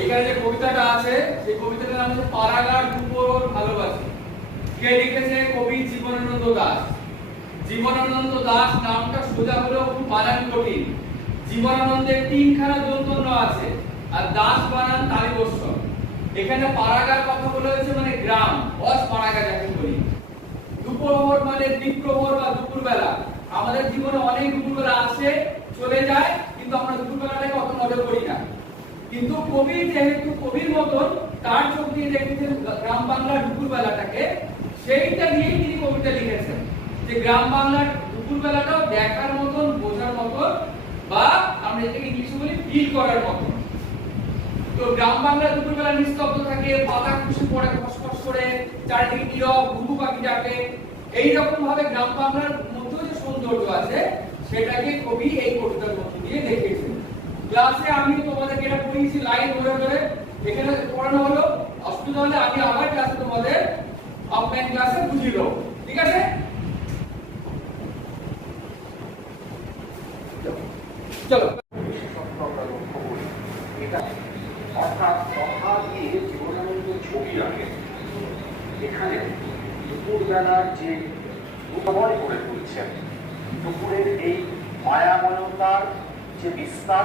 এখানে যে কবিতাটা আছে সেই কবিতাটার নাম হচ্ছে পারাগার দুপুর ভালোবাসি। কে লিখেছে? কবি জীবনানন্দ দাশ। জীবনানন্দ দাশ নামটা সোজা হলেও খুব বানান কঠিন। জীবনানন্দের তিনখানা দন্তন্য আছে আর দাস বানান তালিবস্য। এখানে পারাগার কথা বলা হয়েছে মানে গ্রাম, অস পারাগা যাকে বলি। দুপুরভর মানে দ্বীপ্রহর বা দুপুরবেলা। আমাদের জীবনে অনেক দুপুরবেলা আসে চলে যায়, কিন্তু আমরা দুপুরবেলাটাকে অত নজর করি না। কিন্তু কবি যেহেতু কবির মতন তার চোখ দিয়ে দেখেছেন গ্রাম বাংলার দুপুরবেলাটাকে, সেইটা নিয়েই তিনি কবিতা লিখেছেন যে গ্রাম বাংলার দুপুরবেলাটাও দেখার মতন, বোঝার মতন, বা আমরা এটাকে ইংলিশে বলি ফিল করার মতন। তো গ্রাম বাংলার দুপুরবেলা নিস্তব্ধ থাকে, পাতা কুশি পড়ে খসখস করে, চারিদিকে নীরব, ঘুঘু পাখি ডাকে। এইরকম ভাবে গ্রাম বাংলার মধ্যে যে সৌন্দর্য আছে সেটাকে কবি এই কবিতার মধ্যে দিয়ে দেখিয়েছেন। ক্লাসে আমি তোমাদেরকে এটা পড়িয়েছি লাইন ধরে ধরে, এখানে পড়ানো হলো। অসুবিধা হলে আমি আবার ক্লাসে তোমাদের অফলাইন ক্লাসে বুঝিয়ে দেবো, ঠিক আছে? চলো। অর্থাৎ কথা দিয়ে জীবনানন্দের ছবি রাখে। এখানে দুপুরবেলার যে উপময় করে তুলছেন, দুপুরের এই মায়াময়তার যে বিস্তার